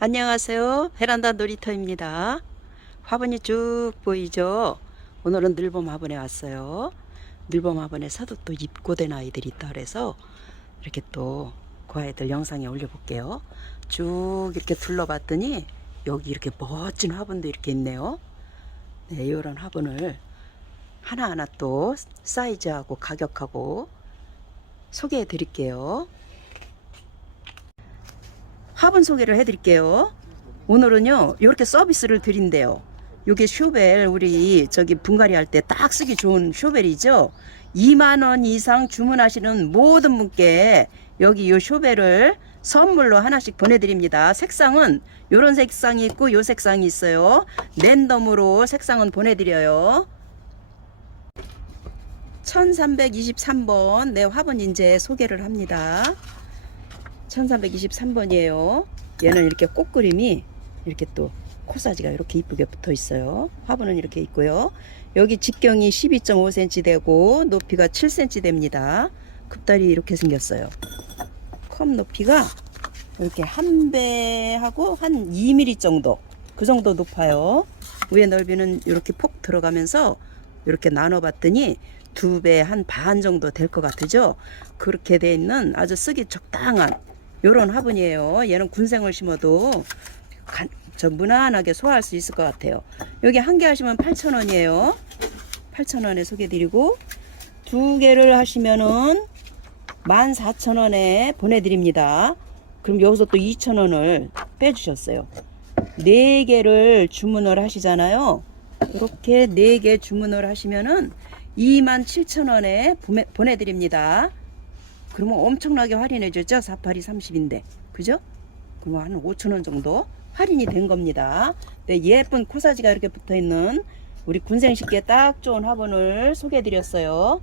안녕하세요. 베란다 놀이터입니다. 화분이 쭉 보이죠? 오늘은 늘봄 화분에 왔어요. 늘봄 화분에서도 또 입고된 아이들이 있다 그래서 이렇게 또 그 아이들 영상에 올려볼게요. 쭉 이렇게 둘러봤더니 여기 이렇게 멋진 화분도 이렇게 있네요. 네, 이런 화분을 하나하나 또 사이즈하고 가격하고 소개해 드릴게요. 화분 소개를 해드릴게요. 오늘은요, 이렇게 서비스를 드린대요. 요게 쇼벨, 우리 저기 분갈이 할 때 딱 쓰기 좋은 쇼벨이죠. 2만원 이상 주문하시는 모든 분께 여기 요 쇼벨을 선물로 하나씩 보내드립니다. 색상은 요런 색상이 있고 요 색상이 있어요. 랜덤으로 색상은 보내드려요. 1323번 내 화분 이제 소개를 합니다. 1323번이에요. 얘는 이렇게 꽃 그림이 이렇게 또 코사지가 이렇게 이쁘게 붙어 있어요. 화분은 이렇게 있고요. 여기 직경이 12.5cm 되고 높이가 7cm 됩니다. 급다리 이렇게 생겼어요. 컵 높이가 이렇게 한 배하고 한 2mm 정도 그 정도 높아요. 위에 넓이는 이렇게 폭 들어가면서 이렇게 나눠봤더니 두 배 한 반 정도 될 것 같으죠. 그렇게 돼 있는 아주 쓰기 적당한 요런 화분이에요. 얘는 군생을 심어도 간, 저 무난하게 소화할 수 있을 것 같아요. 여기 한 개 하시면 8,000원이에요. 8,000원에 소개드리고 두 개를 하시면은 14,000원에 보내드립니다. 그럼 여기서 또 2,000원을 빼주셨어요. 네 개를 주문을 하시잖아요. 이렇게 네 개 주문을 하시면은 27,000원에 보내드립니다. 그러면 엄청나게 할인해 줬죠? 48이 30인데. 그죠? 그러면 한 5천원 정도 할인이 된 겁니다. 네, 예쁜 코사지가 이렇게 붙어 있는 우리 군생 식기에 딱 좋은 화분을 소개해 드렸어요.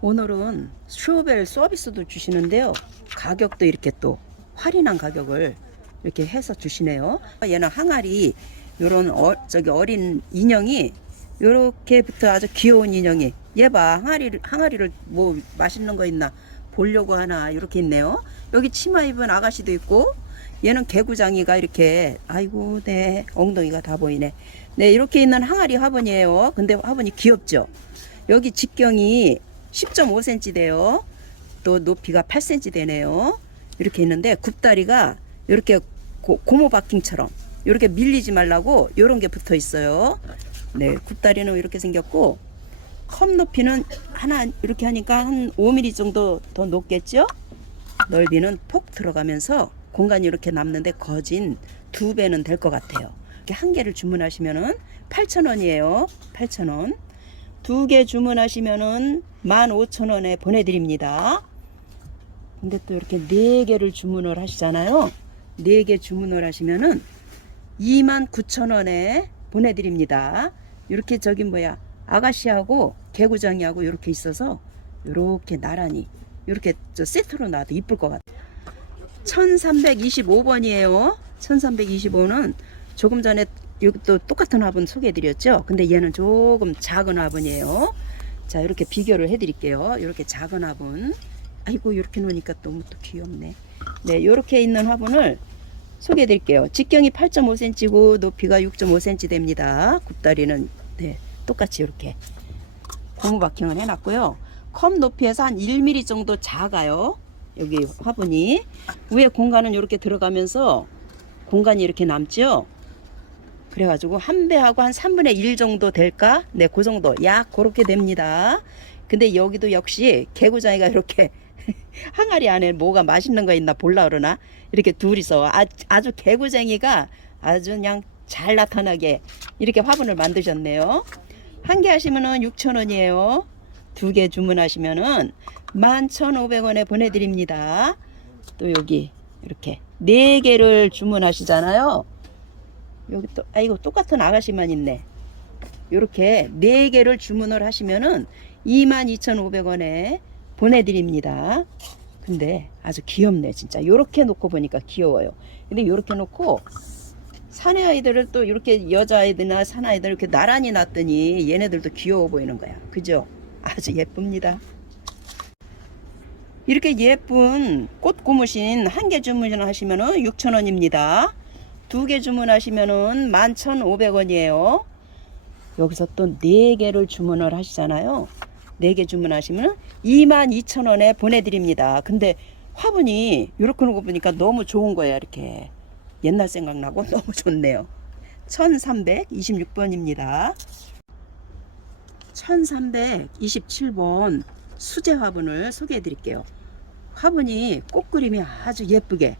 오늘은 쇼벨 서비스도 주시는데요. 가격도 이렇게 또 할인한 가격을 이렇게 해서 주시네요. 얘는 항아리 요런 어, 저기 어린 인형이 요렇게부터 아주 귀여운 인형이. 얘 봐 항아리를 항아리를 뭐 맛있는 거 있나 보려고 하나 이렇게 있네요. 여기 치마 입은 아가씨도 있고 얘는 개구장이가 이렇게 아이고 네 엉덩이가 다 보이네. 네 이렇게 있는 항아리 화분이에요. 근데 화분이 귀엽죠? 여기 직경이 10.5cm 돼요. 또 높이가 8cm 되네요. 이렇게 있는데 굽다리가 이렇게 고, 고무 바킹처럼 이렇게 밀리지 말라고 이런 게 붙어 있어요 네, 굽다리는 이렇게 생겼고 컵 높이는 하나 이렇게 하니까 한 5mm 정도 더 높겠죠? 넓이는 폭 들어가면서 공간이 이렇게 남는데 거진 두 배는 될 것 같아요. 이렇게 한 개를 주문하시면은 8,000원이에요. 8,000원. 두 개 주문하시면은 15,000원에 보내드립니다. 근데 또 이렇게 네 개를 주문을 하시잖아요. 네 개 주문을 하시면은 29,000원에 보내드립니다. 이렇게 저기 뭐야 아가씨하고 개구장이하고 이렇게 있어서 이렇게 나란히 이렇게 저 세트로 놔도 이쁠 것 같아요. 1325번이에요. 1325는 조금 전에 또 똑같은 화분 소개해드렸죠. 근데 얘는 조금 작은 화분이에요. 자 이렇게 비교를 해드릴게요. 이렇게 작은 화분. 아이고 이렇게 놓으니까 너무 또 귀엽네. 네 이렇게 있는 화분을 소개해 드릴게요. 직경이 8.5cm고 높이가 6.5cm 됩니다. 굽다리는 네, 똑같이 이렇게 고무 바킹을 해놨고요. 컵 높이에서 한 1mm 정도 작아요. 여기 화분이 위에 공간은 이렇게 들어가면서 공간이 이렇게 남죠. 그래가지고 한 배하고 한 3분의 1 정도 될까? 네, 그 정도 약 그렇게 됩니다. 근데 여기도 역시 개구장이가 이렇게 항아리 안에 뭐가 맛있는 거 있나 볼라 그러나 이렇게 둘이서 아, 아주 개구쟁이가 아주 그냥 잘 나타나게 이렇게 화분을 만드셨네요. 한 개 하시면은 6,000원이에요. 두 개 주문하시면은 11,500원에 보내드립니다. 또 여기 이렇게 네 개를 주문하시잖아요. 여기 또 아이고 똑같은 아가씨만 있네. 이렇게 네 개를 주문을 하시면은 22,500원에 보내드립니다. 근데 아주 귀엽네 진짜. 요렇게 놓고 보니까 귀여워요. 근데 요렇게 놓고 사내 아이들을 또 이렇게 여자아이들이나 사내아이들 이렇게 나란히 놨더니 얘네들도 귀여워 보이는 거야. 그죠? 아주 예쁩니다. 이렇게 예쁜 꽃 고무신 한 개 주문하시면은 6,000원입니다. 두 개 주문하시면은 11,500원이에요. 여기서 또 네 개를 주문을 하시잖아요. 네 개 주문하시면 22,000원에 보내드립니다. 근데 화분이 이렇게 놓고 보니까 너무 좋은 거예요. 이렇게 옛날 생각나고 너무 좋네요. 1326번입니다. 1327번 수제 화분을 소개해 드릴게요. 화분이 꽃 그림이 아주 예쁘게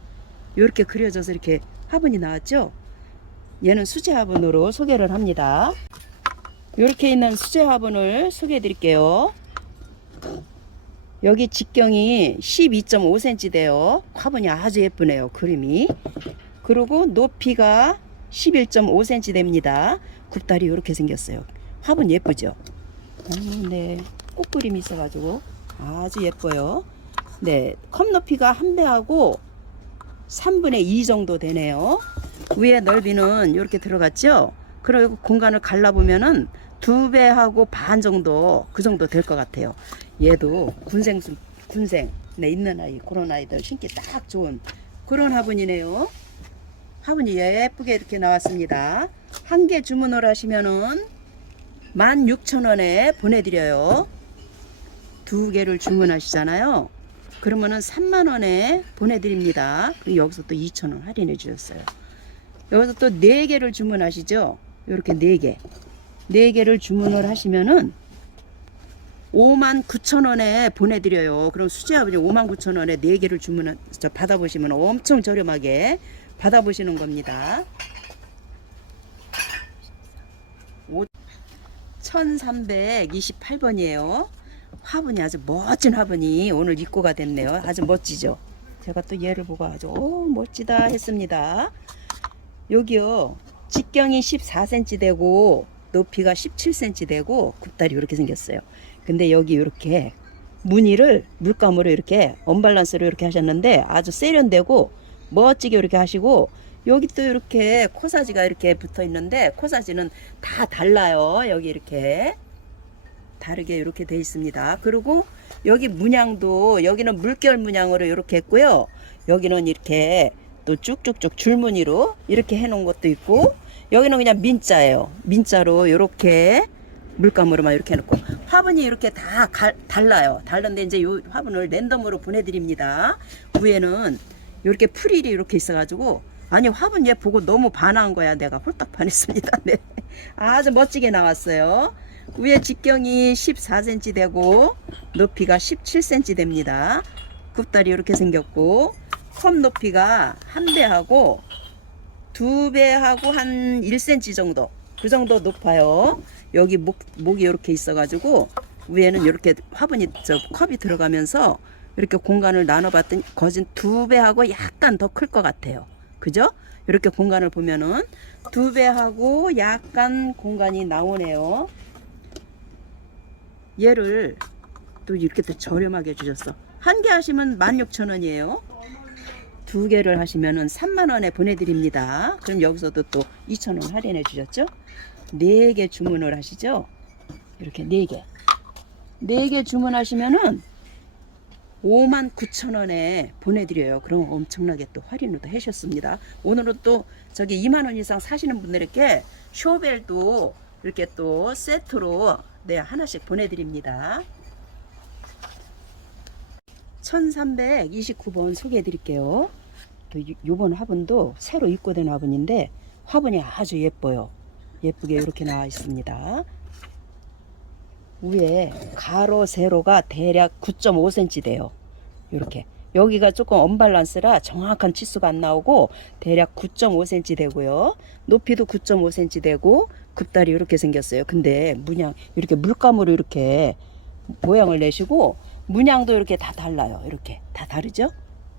이렇게 그려져서 이렇게 화분이 나왔죠. 얘는 수제 화분으로 소개를 합니다. 이렇게 있는 수제 화분을 소개해 드릴게요. 여기 직경이 12.5cm 돼요. 화분이 아주 예쁘네요. 그림이. 그리고 높이가 11.5cm 됩니다. 굽다리 이렇게 생겼어요. 화분 예쁘죠? 음, 네. 꽃 그림이 있어가지고 아주 예뻐요. 네. 컵 높이가 한 배하고 3분의 2 정도 되네요. 위에 넓이는 이렇게 들어갔죠? 그리고 공간을 갈라보면은 두 배하고 반 정도 그 정도 될 것 같아요. 얘도 군생 군생 네 있는 아이 그런 아이들 신기 딱 좋은 그런 화분이네요. 화분이 예쁘게 이렇게 나왔습니다. 한 개 주문을 하시면은 16,000원에 보내드려요. 두 개를 주문하시잖아요. 그러면은 3만 원에 보내드립니다. 그리고 여기서 또 2천 원 할인해 주셨어요. 여기서 또네 개를 주문하시죠. 이렇게 네 개, 네 개를 주문을 하시면은 5만 9천 원에 보내드려요. 그럼 수제 아버지 5만 9천 원에 네 개를 주문 저 받아보시면 엄청 저렴하게 받아보시는 겁니다. 1328번이에요. 화분이 아주 멋진 화분이 오늘 입고가 됐네요. 아주 멋지죠. 제가 또 얘를 보고 아주 오 멋지다 했습니다. 여기요 직경이 14cm 되고 높이가 17cm 되고 굽다리 이렇게 생겼어요. 근데 여기 이렇게 무늬를 물감으로 이렇게 언밸런스로 이렇게 하셨는데 아주 세련되고 멋지게 이렇게 하시고 여기 또 이렇게 코사지가 이렇게 붙어 있는데 코사지는 다 달라요. 여기 이렇게 다르게 이렇게 돼 있습니다. 그리고 여기 문양도 여기는 물결 문양으로 이렇게 했고요. 여기는 이렇게 또 쭉쭉쭉 줄무늬로 이렇게 해 놓은 것도 있고 여기는 그냥 민자예요. 민자로 이렇게 물감으로만 이렇게 해놓고 화분이 이렇게 다 갈- 달라요. 다른데 이제 요 화분을 랜덤으로 보내드립니다. 위에는 이렇게 풀일이 이렇게 있어가지고 아니 화분 얘 보고 너무 반한 거야. 내가 홀딱 반했습니다. 네. 아주 멋지게 나왔어요. 위에 직경이 14cm 되고 높이가 17cm 됩니다. 굽다리 이렇게 생겼고 컵 높이가 한 배하고 두 배하고 한 1cm 정도 그 정도 높아요. 여기 목, 목이 이렇게 있어가지고 위에는 이렇게 화분이 저 컵이 들어가면서 이렇게 공간을 나눠봤더니 거진 두 배하고 약간 더 클 것 같아요. 그죠? 이렇게 공간을 보면은 두 배하고 약간 공간이 나오네요. 얘를 또 이렇게 또 저렴하게 주셨어. 한 개 하시면 16,000원이에요. 두 개를 하시면은 3만 원에 보내드립니다. 그럼 여기서도 또 2천 원 할인해 주셨죠? 네 개 주문을 하시죠? 이렇게 네 개. 네 개 주문하시면은 5만 9천 원에 보내드려요. 그럼 엄청나게 또 할인을 또 하셨습니다. 오늘은 또 저기 2만 원 이상 사시는 분들에게 쇼벨도 이렇게 또 세트로 네 하나씩 보내드립니다. 1329번 소개해 드릴게요. 또 요- 요번 화분도 새로 입고된 화분인데 화분이 아주 예뻐요. 예쁘게 이렇게 나와 있습니다. 위에 가로 세로가 대략 9.5cm 돼요. 이렇게 여기가 조금 언밸런스라 정확한 치수가 안 나오고 대략 9.5cm 되고요. 높이도 9.5cm 되고 굽다리 이렇게 생겼어요. 근데 문양 이렇게 물감으로 이렇게 모양을 내시고 문양도 이렇게 다 달라요. 이렇게 다 다르죠?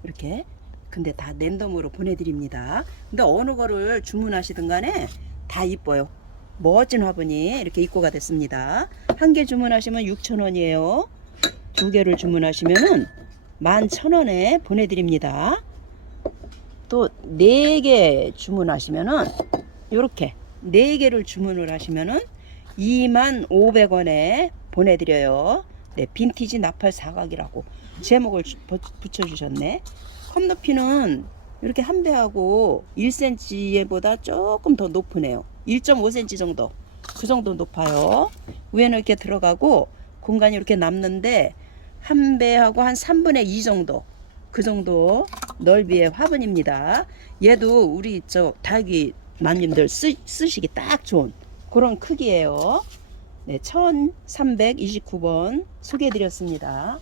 이렇게. 근데 다 랜덤으로 보내드립니다. 근데 어느 거를 주문하시든 간에 다 이뻐요. 멋진 화분이 이렇게 입고가 됐습니다. 한 개 주문하시면 6,000원이에요. 두 개를 주문하시면은 11,000원에 보내드립니다. 또 네 개 주문하시면은 요렇게 네 개를 주문을 하시면은 25,500원에 보내드려요. 네, 빈티지 나팔 사각이라고 제목을 붙여주셨네. 컵 높이는 이렇게 한 배하고 1cm보다 조금 더 높으네요. 1.5cm 정도. 그 정도 높아요. 위에는 이렇게 들어가고 공간이 이렇게 남는데 한 배하고 한 3분의 2 정도. 그 정도 넓이의 화분입니다. 얘도 우리 저 닭이 마님들 쓰, 쓰시기 딱 좋은 그런 크기예요. 네, 1329번 소개해드렸습니다.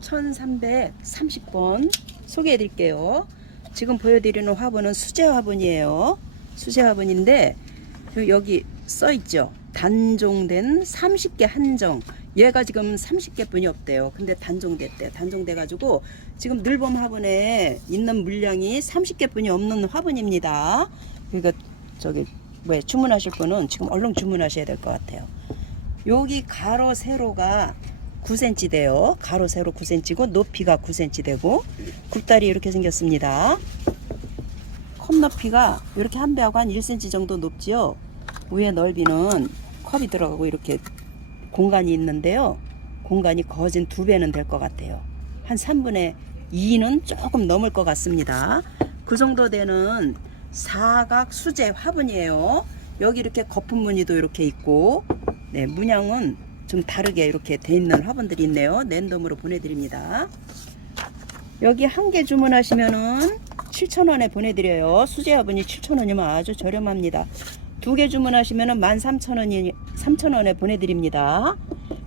1330번 소개해 드릴게요. 지금 보여드리는 화분은 수제 화분이에요. 수제 화분인데 여기 써 있죠. 단종된 30개 한정. 얘가 지금 30개 뿐이 없대요. 근데 단종됐대요. 단종돼 가지고 지금 늘봄 화분에 있는 물량이 30개 뿐이 없는 화분입니다. 그러니까 저기 뭐 주문하실 분은 지금 얼른 주문하셔야 될 것 같아요. 여기 가로 세로가 9cm 돼요. 가로 세로 9cm고 높이가 9cm 되고 굽다리 이렇게 생겼습니다. 컵 높이가 이렇게 한 배하고 한 1cm 정도 높지요. 위에 넓이는 컵이 들어가고 이렇게 공간이 있는데요. 공간이 거진 두 배는 될 것 같아요. 한 3분의 2는 조금 넘을 것 같습니다. 그 정도 되는 사각 수제 화분이에요. 여기 이렇게 거품 무늬도 이렇게 있고, 네, 문양은 좀 다르게 이렇게 돼 있는 화분들이 있네요. 랜덤으로 보내드립니다. 여기 한 개 주문하시면은 7,000원에 보내드려요. 수제 화분이 7,000원이면 아주 저렴합니다. 두 개 주문하시면은 13,000원이 3,000원에 보내드립니다.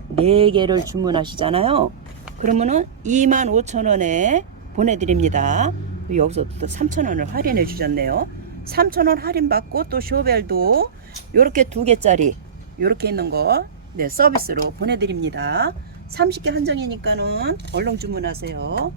네 개를 주문하시잖아요. 그러면은 25,000원에 보내드립니다. 여기서 또 3,000원을 할인해 주셨네요. 3,000원 할인 받고 또 쇼벨도 요렇게 두 개짜리 요렇게 있는 거 네, 서비스로 보내드립니다. 30개 한정이니까는 얼른 주문하세요.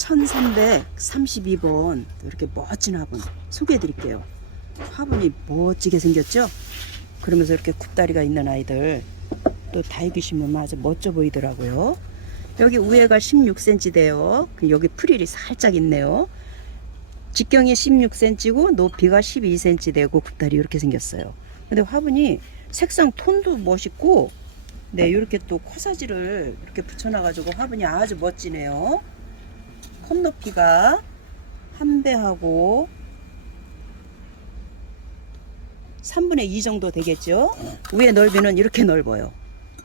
(1332번) 이렇게 멋진 화분 소개해 드릴게요. 화분이 멋지게 생겼죠? 그러면서 이렇게 굽다리가 있는 아이들 또 심으면 아주 멋져 보이더라고요. 여기 위에가 16cm 돼요. 그 여기 프릴이 살짝 있네요. 직경이 16cm고 높이가 12cm 되고 굽다리 이렇게 생겼어요. 근데 화분이 색상 톤도 멋있고 네 이렇게 또 코사지를 이렇게 붙여놔가지고 화분이 아주 멋지네요 컵 높이가 한 배하고 3분의 2 정도 되겠죠. 위에 넓이는 이렇게 넓어요.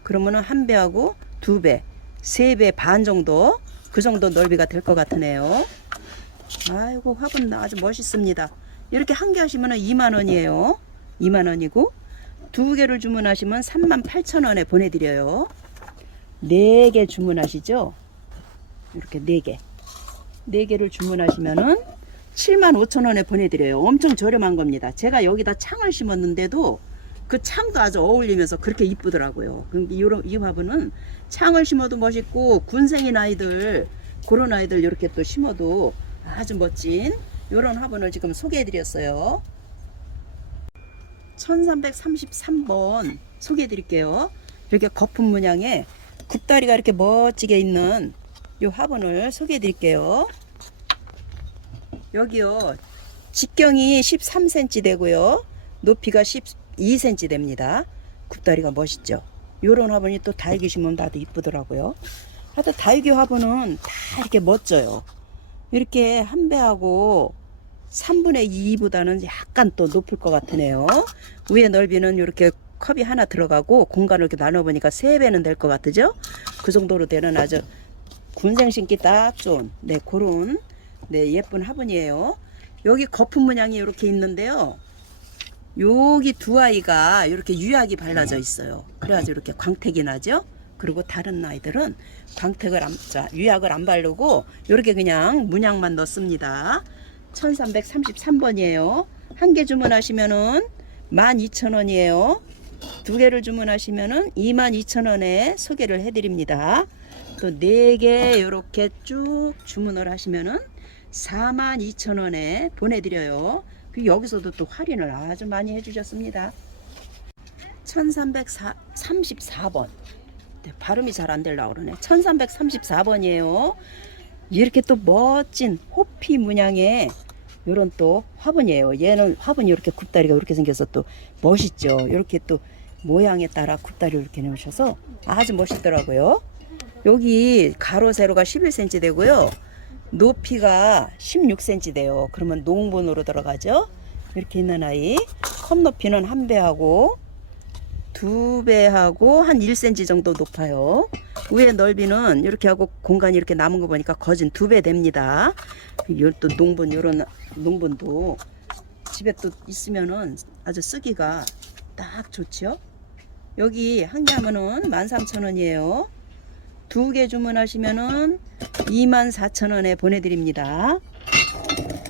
그러면은 한 배하고 두 배, 세 배 반 정도 그 정도 넓이가 될 것 같으네요. 아이고 화분 아주 멋있습니다. 이렇게 한 개 하시면은 2만 원이에요. 2만 원이고 두 개를 주문하시면 3만 8천 원에 보내드려요. 네 개 주문하시죠. 이렇게 네 개. 네 개를 주문하시면은 7만 5천 원에 보내드려요. 엄청 저렴한 겁니다. 제가 여기다 창을 심었는데도 그 창도 아주 어울리면서 그렇게 이쁘더라고요. 이런 이 화분은 창을 심어도 멋있고 군생인 아이들 그런 아이들 이렇게 또 심어도 아주 멋진 이런 화분을 지금 소개해드렸어요. 1333번 소개해 드릴게요. 이렇게 거품 문양에 굽다리가 이렇게 멋지게 있는 요 화분을 소개해 드릴게요. 여기요. 직경이 13cm 되고요. 높이가 12cm 됩니다. 굽다리가 멋있죠. 요런 화분이 또 다육이 심으면 나도 이쁘더라고요. 하여튼 다육이 화분은 다 이렇게 멋져요. 이렇게 한 배하고 3분의 2보다는 약간 또 높을 것 같으네요. 위에 넓이는 이렇게 컵이 하나 들어가고 공간을 이렇게 나눠보니까 3배는 될 것 같으죠? 그 정도로 되는 아주 군생 신기 딱 좋은 네 그런 네 예쁜 화분이에요. 여기 거품 문양이 이렇게 있는데요. 여기 두 아이가 이렇게 유약이 발라져 있어요. 그래가지고 이렇게 광택이 나죠. 그리고 다른 아이들은 광택을 안, 자, 유약을 안 바르고 이렇게 그냥 문양만 넣습니다. 1333번이에요. 한 개 주문하시면은 12,000원이에요. 두 개를 주문하시면은 22,000원에 소개를 해드립니다. 또네개 이렇게 쭉 주문을 하시면은 42,000원에 보내드려요. 그 여기서도 또 할인을 아주 많이 해주셨습니다. 1334번. 네, 발음이 잘안 되려고 그러네. 1334번이에요. 이렇게 또 멋진 호피 문양의 요런 또 화분이에요. 얘는 화분이 이렇게 굽다리가 이렇게 생겨서 또 멋있죠. 이렇게 또 모양에 따라 굽다리 이렇게 놓으셔서 아주 멋있더라고요. 여기 가로 세로가 11cm 되고요. 높이가 16cm 돼요. 그러면 농본으로 들어가죠. 이렇게 있는 아이. 컵 높이는 한 배하고 두 배하고 한 1cm 정도 높아요. 위에 넓이는 이렇게 하고 공간이 이렇게 남은 거 보니까 거진 두 배 됩니다. 이또 농분 요런 농분도 집에 또 있으면은 아주 쓰기가 딱 좋죠. 여기 한 개 하면은 13,000원이에요. 두 개 주문하시면은 24,000원에 보내드립니다.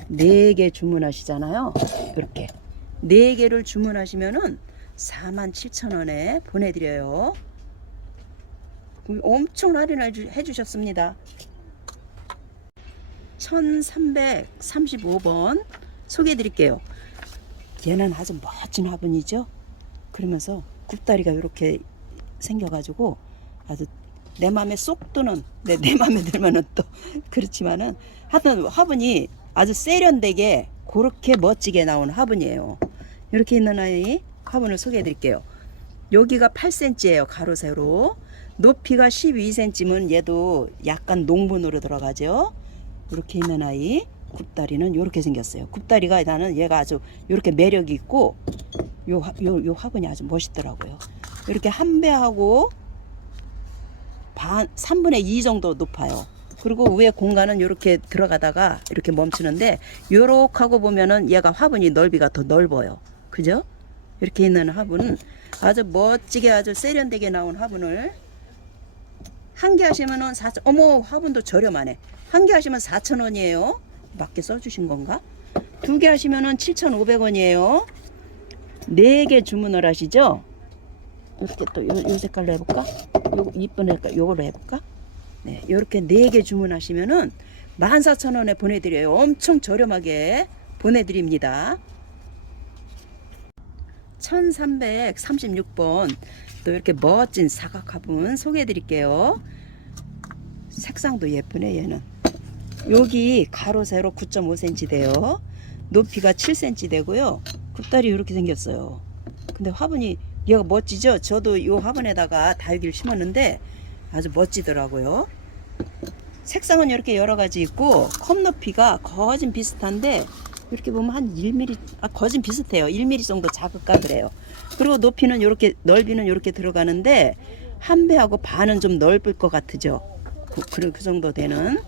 네 개 주문하시잖아요. 이렇게 네 개를 주문하시면은 47,000원에 보내드려요. 엄청 할인을 주- 해주셨습니다. 1335번 소개해드릴게요. 얘는 아주 멋진 화분이죠. 그러면서 굽다리가 이렇게 생겨가지고 아주 내 맘에 쏙 드는 내, 내 맘에 들면은 또 그렇지만은 하여튼 화분이 아주 세련되게 그렇게 멋지게 나온 화분이에요. 이렇게 있는 아이 화분을 소개해 드릴게요. 여기가 8cm예요. 가로 세로. 높이가 12cm면 얘도 약간 농분으로 들어가죠. 이렇게 있는 아이 굽다리는 이렇게 생겼어요. 굽다리가 나는 얘가 아주 이렇게 매력이 있고 요, 화- 요, 요 화분이 아주 멋있더라고요. 이렇게 한 배하고 반 3분의 2 정도 높아요. 그리고 위에 공간은 이렇게 들어가다가 이렇게 멈추는데 요렇게 하고 보면은 얘가 화분이 넓이가 더 넓어요. 그죠? 이렇게 있는 화분은 아주 멋지게 아주 세련되게 나온 화분을 한 개 하시면은 4천 어머 화분도 저렴하네. 한 개 하시면 4,000원이에요. 맞게 써주신 건가? 두 개 하시면은 7,500원이에요. 네 개 주문을 하시죠? 이렇게 또요 색깔로 해볼까? 요 이쁜 색깔 요걸로 해볼까? 네, 요렇게 네 개 주문하시면은 14,000원에 보내드려요. 엄청 저렴하게 보내드립니다. 1336번 또 이렇게 멋진 사각 화분 소개해 드릴게요. 색상도 예쁘네 얘는. 여기 가로 세로 9.5cm 돼요. 높이가 7cm 되고요. 굽다리 이렇게 생겼어요. 근데 화분이 얘가 멋지죠? 저도 이 화분에다가 다육이를 심었는데 아주 멋지더라고요. 색상은 이렇게 여러 가지 있고 컵 높이가 거진 비슷한데 이렇게 보면 한 1mm, 아, 거진 비슷해요. 1mm 정도 작을까 그래요. 그리고 높이는 이렇게 넓이는 이렇게 들어가는데 한 배하고 반은 좀 넓을 것 같으죠. 그, 그, 그 정도 되는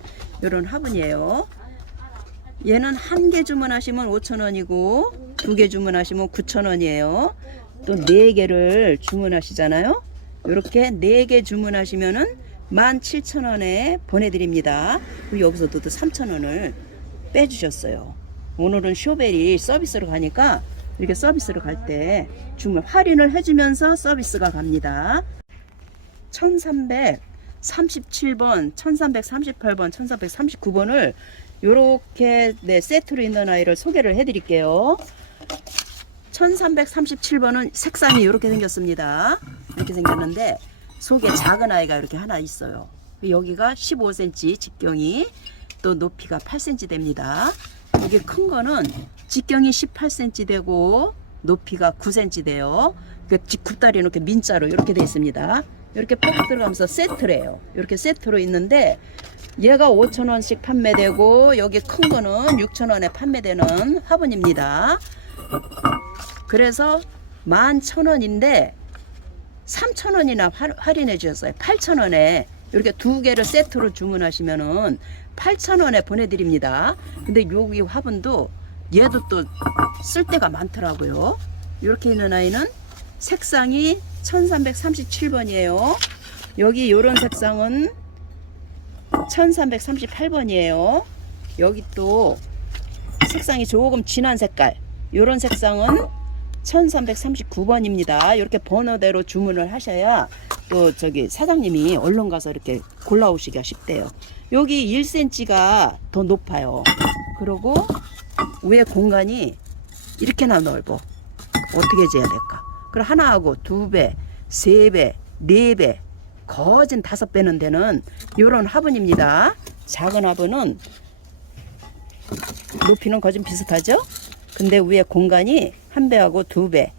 이런 화분이에요. 얘는 한 개 주문하시면 5,000원이고 두 개 주문하시면 9,000원이에요. 또네 개를 주문하시잖아요. 이렇게 네개 주문하시면은 17,000원에 보내드립니다. 여기서도 또 3,000원을 빼주셨어요. 오늘은 쇼벨이 서비스로 가니까 이렇게 서비스로 갈 때 주문 할인을 해주면서 서비스가 갑니다. 1337번, 1338번, 1339번을 이렇게 네, 세트로 있는 아이를 소개를 해드릴게요. 1337번은 색상이 이렇게 생겼습니다. 이렇게 생겼는데 속에 작은 아이가 이렇게 하나 있어요. 여기가 15cm 직경이 또 높이가 8cm 됩니다. 이게 큰 거는 직경이 18cm 되고 높이가 9cm 돼요. 그 굽다리 이렇게 민자로 이렇게 돼 있습니다. 이렇게 퍽 들어가면서 세트래요. 이렇게 세트로 있는데 얘가 5,000원씩 판매되고 여기 큰 거는 6,000원에 판매되는 화분입니다. 그래서 11,000원인데 3,000원이나 할인해 주셨어요. 8,000원에 이렇게 두 개를 세트로 주문하시면은 8,000원에 보내드립니다. 근데 여기 화분도 얘도 또 쓸 데가 많더라고요. 이렇게 있는 아이는 색상이 1337번이에요. 여기 요런 색상은 1338번이에요. 여기 또 색상이 조금 진한 색깔. 요런 색상은 1339번입니다. 이렇게 번호대로 주문을 하셔야 또 저기 사장님이 얼른 가서 이렇게 골라오시기가 쉽대요. 여기 1cm가 더 높아요. 그리고 위에 공간이 이렇게나 넓어. 어떻게 재야 될까? 그럼 하나하고 두 배, 세 배, 네 배, 거진 다섯 배는 되는 요런 화분입니다. 작은 화분은 높이는 거진 비슷하죠? 근데 위에 공간이 한 배하고 두 배,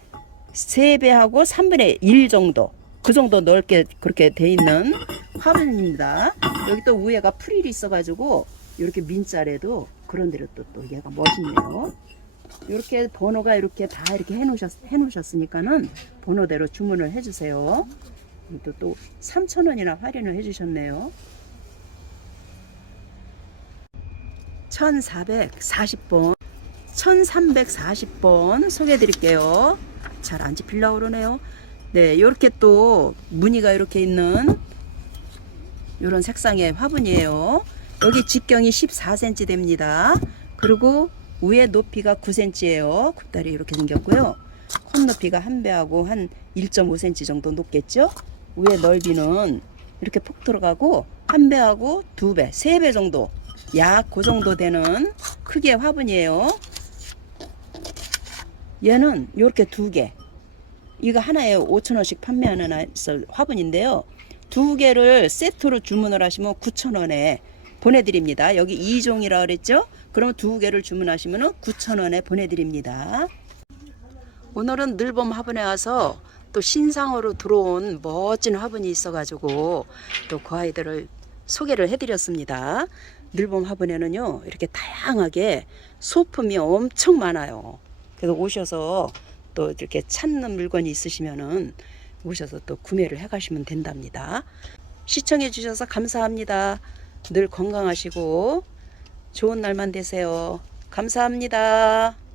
세 배하고 3분의 1 정도, 그 정도 넓게 그렇게 돼 있는 화분입니다. 여기 또 위에가 프릴이 있어가지고 이렇게 민자래도 그런 데로 또, 또 얘가 멋있네요. 이렇게 번호가 이렇게 다 이렇게 해놓으셨, 해놓으셨으니까는 번호대로 주문을 해주세요. 또, 또 3,000원이나 할인을 해주셨네요. 1440번 1340번 소개해 드릴게요. 잘 안 집힐라 그러네요. 네, 이렇게 또 무늬가 이렇게 있는 이런 색상의 화분이에요. 여기 직경이 14cm 됩니다. 그리고 위에 높이가 9cm예요. 굽다리 이렇게 생겼고요. 콘 높이가 한 배하고 한 1.5cm 정도 높겠죠? 위에 넓이는 이렇게 폭 들어가고 한 배하고 두 배, 세 배 정도 약 그 정도 되는 크기의 화분이에요. 얘는 이렇게 두 개. 이거 하나에 5,000원씩 판매하는 화분인데요. 두 개를 세트로 주문을 하시면 9,000원에 보내드립니다. 여기 2종이라 그랬죠? 그럼 두 개를 주문하시면 9,000원에 보내드립니다. 오늘은 늘봄 화분에 와서 또 신상으로 들어온 멋진 화분이 있어가지고 또 그 아이들을 소개를 해드렸습니다. 늘봄 화분에는요 이렇게 다양하게 소품이 엄청 많아요. 그래서 오셔서 또 이렇게 찾는 물건이 있으시면은 오셔서 또 구매를 해 가시면 된답니다. 시청해 주셔서 감사합니다. 늘 건강하시고 좋은 날만 되세요. 감사합니다.